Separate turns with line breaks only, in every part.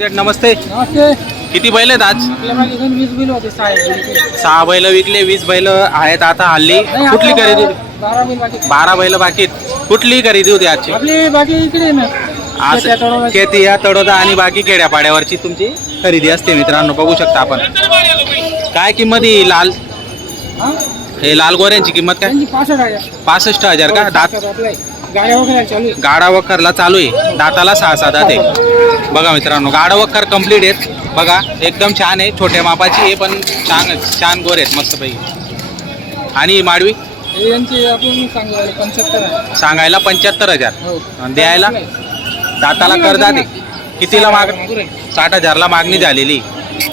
नमस्ते. किती बैल आहेत आज?
वीस बिल होते सहा
बैल विकले वीस बैल आहेत आता हल्ली. कुठली खरेदी?
बारा बिल बाकी.
कुठली खरेदी होती आजची?
आपली बाकी इकडे आहे ना.
आज केती या तडोदा आणि बाकी खेड्यापाड्यावरची तुमची खरेदी असते मित्रांनो बघू शकता आपण. काय किंमत ही लाल?
हा?
हे लाल गोऱ्यांची किंमत काय?
पासष्ट
हजार. का? दात? गाडा वखरला चालू आहे. दाताला सहा सहा दात आहे बघा मित्रांनो गाडा वखर कंप्लीट आहेत. बघा एकदम छान आहे. छोट्या मापाची आहे पण छान छान गोर आहेत मस्तपैकी. आणि ही माडवी
हे
सांगायला पंच्याहत्तर हजार.
हो.
द्यायला? दाताला करदात आहे कितीला माग. साठ हजारला मागणी झालेली.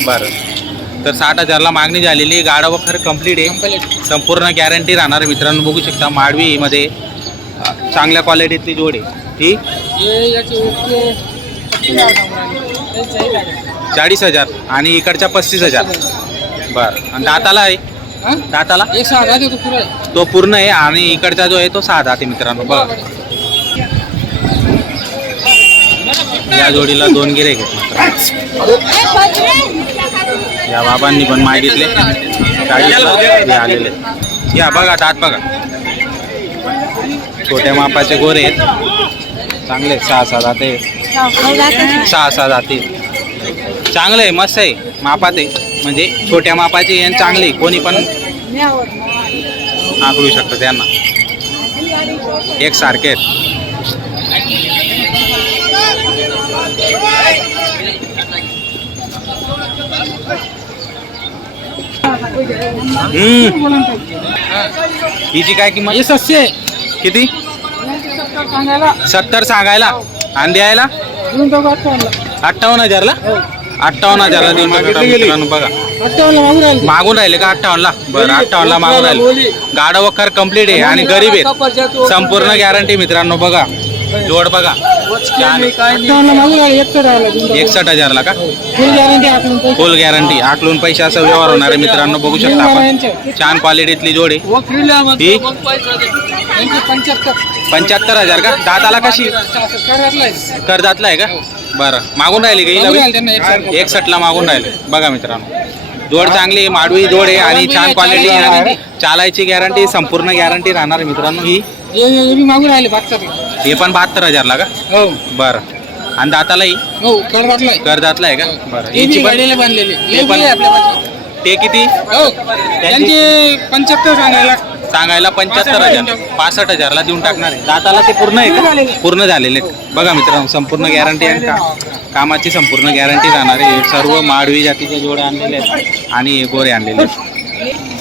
बरं. तर साठ हजारला मागणी झालेली. गाडा वखर कंप्लीट आहे. संपूर्ण गॅरंटी राहणार. मित्रांनो बघू शकता माडवीमध्ये चांगल्या क्वालिटीतली जोड आहे. ती?
चाळीस हजार.
आणि इकडच्या पस्तीस हजार. बरं. आणि दाताला आहे? दाताला?
एक सहा पुरा आहे.
तो पूर्ण आहे आणि इकडचा जो आहे तो सहा दात आहे मित्रांनो. बघा या जोडीला दोन गिरे घेत मात्र या बाबांनी पण मागितले. चाळीसला हे आलेले या बघा दात बघा. छोट्या मापाचे गोरे आहेत. चांगले सहा सहा जाते. सहा सहा जाते. चांगलं आहे. मस्त आहे. मापात आहे. म्हणजे छोट्या मापाचे आणि चांगले आहे. कोणी पण आकळू शकतं त्यांना. एक सारखे हिची काय किंमत?
हे सस्ते आहे.
किती?
सत्तर सांगायला.
सत्तर सांगायला. आणि द्यायला?
देऊन टाकू अठ्ठावन्नला.
अठ्ठावन्न हजारला. अठ्ठावन्न हजारला देऊन टाका मित्रांनो बघा.
अठ्ठावन्नला मागून राहिले.
मागून राहिले का अठ्ठावन्नला? बरं अठ्ठावन्नला मागून राहिले. गाडा वखर कंप्लीट आहे आणि गरीब आहेत. संपूर्ण गॅरंटी मित्रांनो बघा. जोड बघा.
एकसष्ट
हजारला का?
फुल गॅरंटी आखलून पैसे.
आकलून पैशाचा व्यवहार होणार आहे मित्रांनो बघू शकता आपण. छान क्वालिटीतली जोड. आहे ही?
पंच्याहत्तर.
हजार का? दाताला कशी?
करायला आहे.
करदातला आहे का? बरं. मागून राहिली का
त्यांना एकसष्ट.
एक सटला मागून राहिले. बघा मित्रांनो. जोड चांगली माडवी जोड आहे आणि छान क्वालिटी चालायची गॅरंटी संपूर्ण गॅरंटी राहणार आहे मित्रांनो ही.
हे बी मागून राहिले बहात्तरला.
हे पण बहात्तर हजारला का?
हो.
बरं. आणि दातालाही?
हो कडवाटला आहे.
करदातला आहे का बरं.
हे बी
हिची पण
गाडीला बांधलेले.
ते
हे
पण-
बी आहे आपल्या पाशी.
ते किती?
हो. त्यांचे पंच्याहत्तर सांगायला
सांगायला पंच्याहत्तर हजार. पासष्ट हजारला देऊन टाकणार आहे. दाताला ते पूर्ण आहे का? पूर्ण झालेले. आहेत. बघा मित्रांनो संपूर्ण गॅरंटी आहे का कामाची संपूर्ण गॅरंटी राहणार आहे. सर्व माडवी जातीचे जोडे आणलेले आहेत आणि गोरे आणलेले आहेत.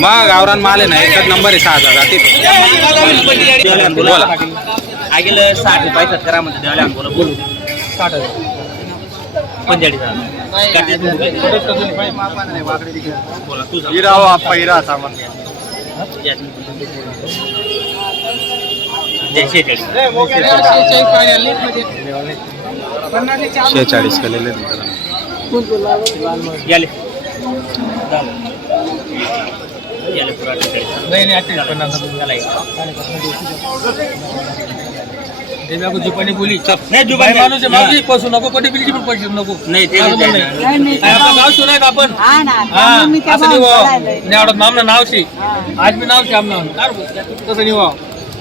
मग गावरान माल आहे ना एकच नंबर आहे सहा हजार. बोला.
साठ पैसा करा म्हणते द्यायला बोला बोलू. पंचेचाळीस बोला.
पन्नास ते चार.
शेहेचाळीस. केलेले आहेत
एक. नाही, जुबान नाही.
पसू नको कधी बिलची पण पैसे नको.
नाही, नाही
गाव सुनाय का आपण?
हा
हा, असं निवा
बोलायलोय.
निवडत नाम नाव शे आज मी नाव शे आमना. तसं निवा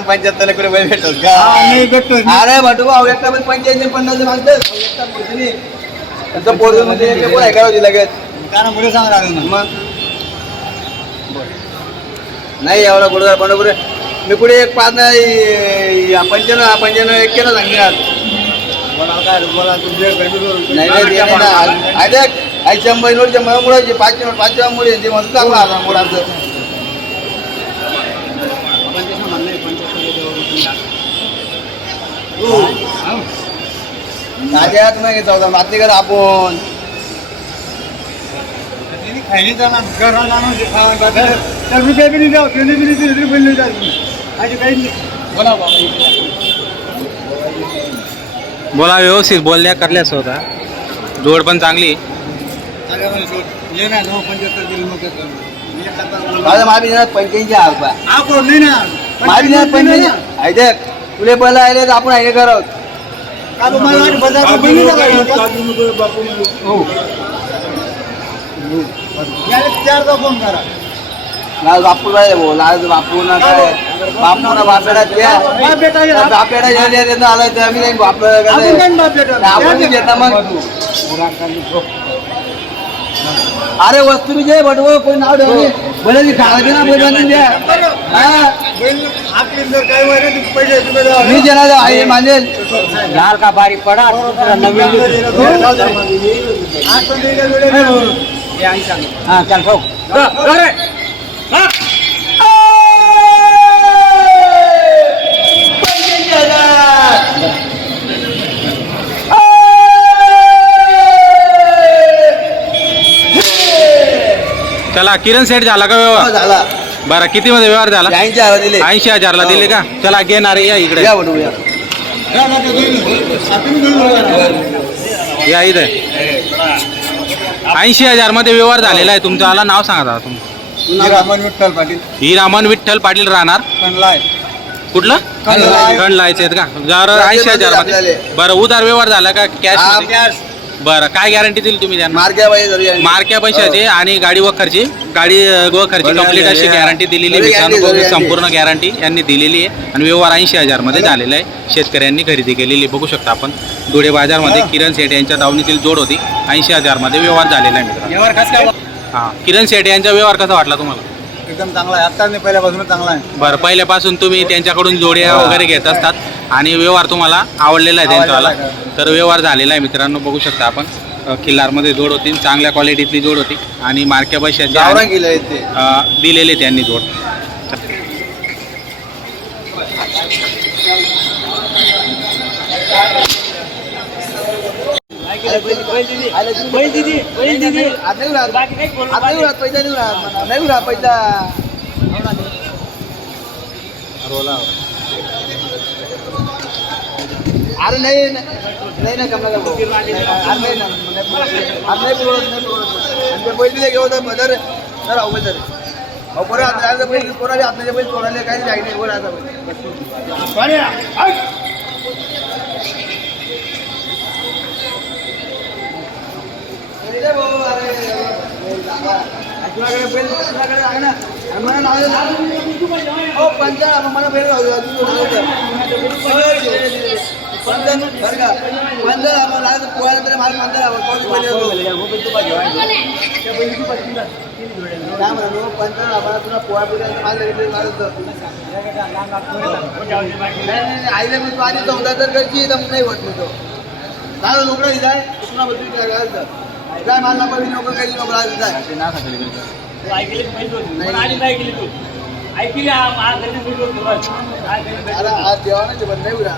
पंच्याहत्तर रुपये भेटत का अरे भटू भाऊ एकटा पण पंच्याऐंशी पन्नास पोरगं म्हणजे एक कोण आहे मग? नाही एवढा गुरुदार पंढरपूर. मी पुढे एक पाच नाही पंच्याण्णव पंच्याण्णव एक्क्याण्णव सांगणार नाही शंभर मुळाची पाचशे नोट पाचशे मुळे ते म्हणतो चांगला आता मुळाचं. ताज्यात नाही घेत होता माती कर आपण.
बोला व्यवस्थित बोलल्या करल्यास होता. जोड पण चांगली.
माझा मामी देणार पंच्याऐंशी हजार रुपये. मामी देणार पंच्याऐंशी ऐक तुले पहिला आले तर आपण हे करत लाल बापू काय भाऊ लाल बापू ना काय बापू ना बापेडा द्या बापेडा ज्या आला ते आम्ही नाही बाप आपण बी देता मग अरे वस्तू बी जे बटवो कोणी नाव ठेवली भले ती खायला ना बैल बांधून द्या. हा. मी देणार आहे मानेल
लाल का बारीक पडा नवीन हा चल ठोक
चला किरण सेट झाला का
हो,
व्यवहार
झाला.
बरं किती मध्ये व्यवहार झाला?
ऐंशी हजार दिले.
ऐंशी हजारला दिले का? चला घेणार या इकडे.
या
इथे. ऐंशी हजारमध्ये व्यवहार झालेला आहे. तुमचा आला नाव सांगा दादा तुमचं.
रामन विठ्ठल पाटील.
ही रामन विठ्ठल पाटील राहणार. कुठलं. कंडलायचे आहेत का? जर ऐंशी
हजारमध्ये.
बरं उधार व्यवहार झाला का? कॅश बरं काय गॅरंटी दिली तुम्ही त्यांना?
मार्क्या
पैशाची आणि गाडी वखरची. गाडी वखरची
बरं,
कंप्लीट अशी गॅरंटी दिलेली
बरं,
मित्रांनो
guarantee,
बघू,
guarantee.
संपूर्ण गॅरंटी यांनी दिलेली आहे. आणि व्यवहार ऐंशी हजारमध्ये झालेला आहे. शेतकऱ्यांनी खरेदी केलेली बघू शकता आपण. धुळे बाजारमध्ये किरण सेठ यांच्या दावणीतील जोड होती. ऐंशी हजारमध्ये व्यवहार झालेला आहे मित्रांनो.
व्यवहार कसा काय?
हा. किरण सेठ यांचा व्यवहार कसा वाटला तुम्हाला?
एकदम चांगला आहे. आता नाही पहिल्यापासून चांगला आहे.
बरं पहिल्यापासून तुम्ही त्यांच्याकडून जोड्या वगैरे घेत असतात आणि व्यवहार तुम्हाला आवडलेला आहे त्यांचावाला
आवडलेला
तर व्यवहार झालेला आहे मित्रांनो बघू शकता आपण. अ, किल्लारमध्ये जोड होती चांगल्या क्वालिटीतली जोड होती आणि मार्क्या पैशाची
गावरान ते.
दिलेले त्यांनी जोड
बैल दिदी बैल दिदी
आता येऊ राहत
बाकी काही बोलू
आता येऊ राहत पैसा देऊ राहत नाही राहत पैसा अरे नाही नाही ना कमला नाही ना नाही. आज नाही बोलत नाही बोलत आणि ते बैल घेऊ तर जर जर अवघड पोरं आता आज बैल कोणाले आपल्याचे बैल कोणाले काही जागी नाही बैल. हो, मला बैल राहू दे, बरं का. पंचा आम्हाला आज तरी मला पंचा काय म्हणतो? पंचा आम्हाला तुला पोहा बिर्याणी मला मारत आईला मी पाणी चौदा तर घरची तर नाही होत मी तो दादा नोकरा दिलाय बदली काय घालतं काय मला नका नोकर काही दिलाय
ऐकली पण
देवानाचे बंद नाही उडा